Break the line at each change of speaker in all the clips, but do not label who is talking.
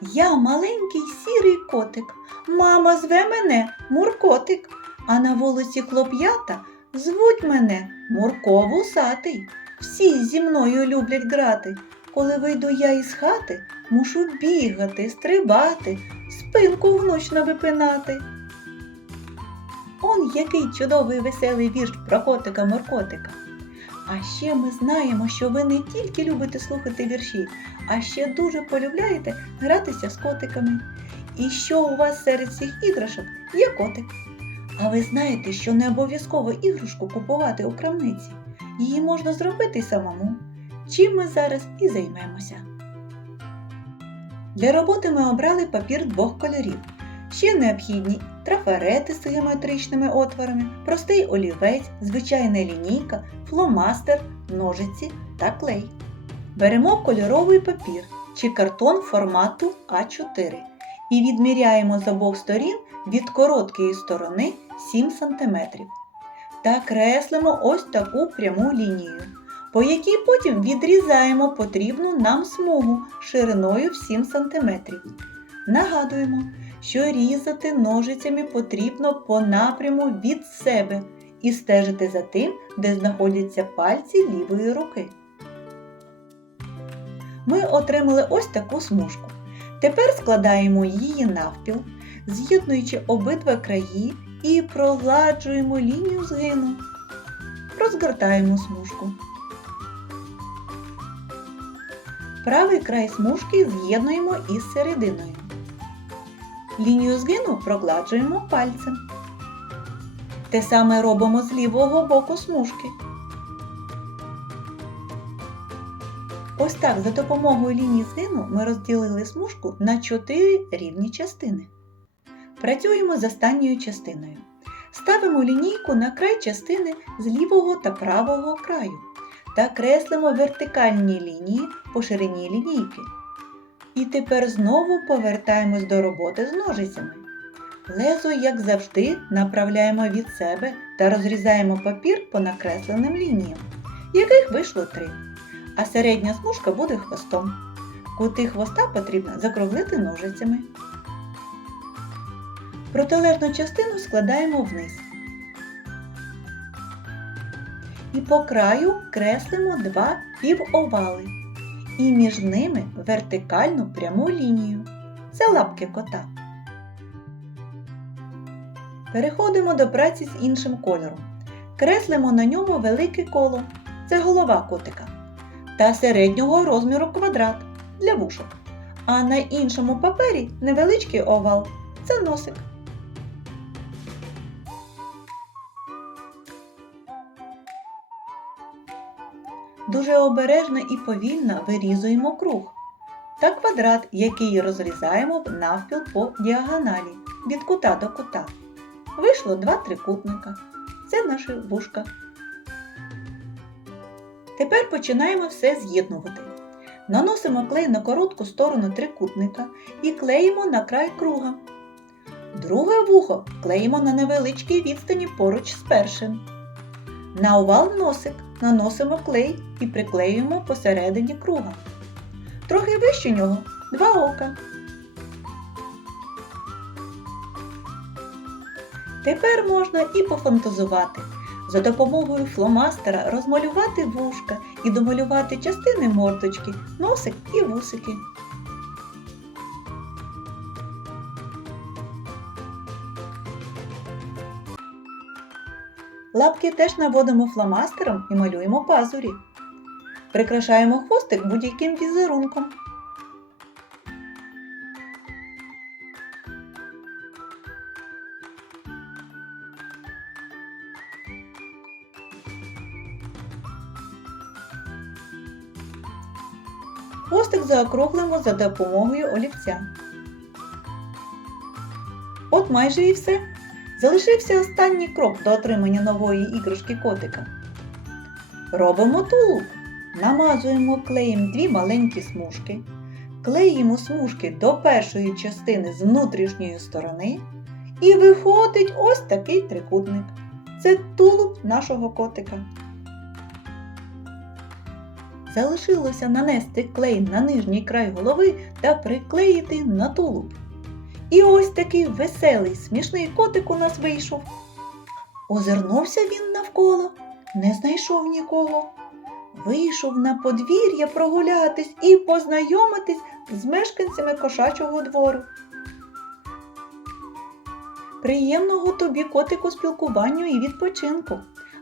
Я маленький сірий котик. Мама зве мене Муркотик, а на вулиці хлоп'ята звуть мене Мурко Вусатий. Всі зі мною люблять грати. Коли вийду я із хати, мушу бігати, стрибати, спинку гнучно випинати. Он який чудовий веселий вірш про котика Муркотика. А ще ми знаємо, що ви не тільки любите слухати вірші, а ще дуже полюбляєте гратися з котиками. І що у вас серед цих іграшок є котик. А ви знаєте, що не обов'язково іграшку купувати у крамниці. Її можна зробити самому. Чим ми зараз і займемося. Для роботи ми обрали папір двох кольорів. Ще необхідні трафарети з геометричними отворами, простий олівець, звичайна лінійка, фломастер, ножиці та клей. Беремо кольоровий папір чи картон формату А4 і відміряємо з обох сторін від короткої сторони 7 см. Та креслимо ось таку пряму лінію, по якій потім відрізаємо потрібну нам смугу шириною в 7 см. Нагадуємо, що різати ножицями потрібно по напряму від себе і стежити за тим, де знаходяться пальці лівої руки. Ми отримали ось таку смужку. Тепер складаємо її навпіл, з'єднуючи обидва краї і прогладжуємо лінію згину. Розгортаємо смужку. Правий край смужки з'єднуємо із серединою. Лінію згину прогладжуємо пальцем. Те саме робимо з лівого боку смужки. Ось так за допомогою лінії згину ми розділили смужку на 4 рівні частини. Працюємо з останньою частиною. Ставимо лінійку на край частини з лівого та правого краю та креслимо вертикальні лінії по ширині лінійки. І тепер знову повертаємось до роботи з ножицями. Лезо, як завжди, направляємо від себе та розрізаємо папір по накресленим лініям, яких вийшло три. А середня смужка буде хвостом. Кути хвоста потрібно закруглити ножицями. Протилежну частину складаємо вниз. І по краю креслимо два півовали. І між ними вертикальну пряму лінію. Це лапки кота. Переходимо до праці з іншим кольором. Креслимо на ньому велике коло. Це голова котика. Та середнього розміру квадрат для вушок. А на іншому папері невеличкий овал. Це носик. Дуже обережно і повільно вирізуємо круг та квадрат, який розрізаємо навпіл по діагоналі від кута до кута. Вийшло два трикутника. Це наші вушка. Тепер починаємо все з'єднувати. Наносимо клей на коротку сторону трикутника і клеїмо на край круга. Друге вухо клеїмо на невеличкій відстані поруч з першим. На овал носик наносимо клей і приклеюємо посередині круга. Трохи вище нього два ока. Тепер можна і пофантазувати. За допомогою фломастера розмалювати вушка і домалювати частини мордочки, носик і вусики. Лапки теж наводимо фломастером і малюємо пазурі. Прикрашаємо хвостик будь-яким візерунком. Хвостик заокруглимо за допомогою олівця. От майже і все. Залишився останній крок до отримання нової іграшки котика. Робимо тулуб. Намазуємо клеєм дві маленькі смужки. Клеїмо смужки до першої частини з внутрішньої сторони. І виходить ось такий трикутник. Це тулуб нашого котика. Залишилося нанести клей на нижній край голови та приклеїти на тулуб. І ось такий веселий, смішний котик у нас вийшов. Озирнувся він навколо, не знайшов нікого. Вийшов на подвір'я прогулятись і познайомитись з мешканцями кошачого двору. Приємного тобі котику спілкуванню і відпочинку.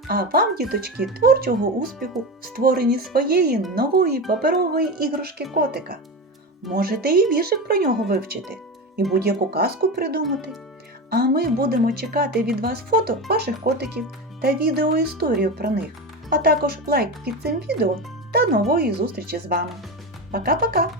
А вам, діточки, творчого успіху в створенні своєї нової паперової іграшки котика. Можете і віршик про нього вивчити, і будь-яку казку придумати. А ми будемо чекати від вас фото ваших котиків та відеоісторію про них, а також лайк під цим відео та нової зустрічі з вами. Пока-пока!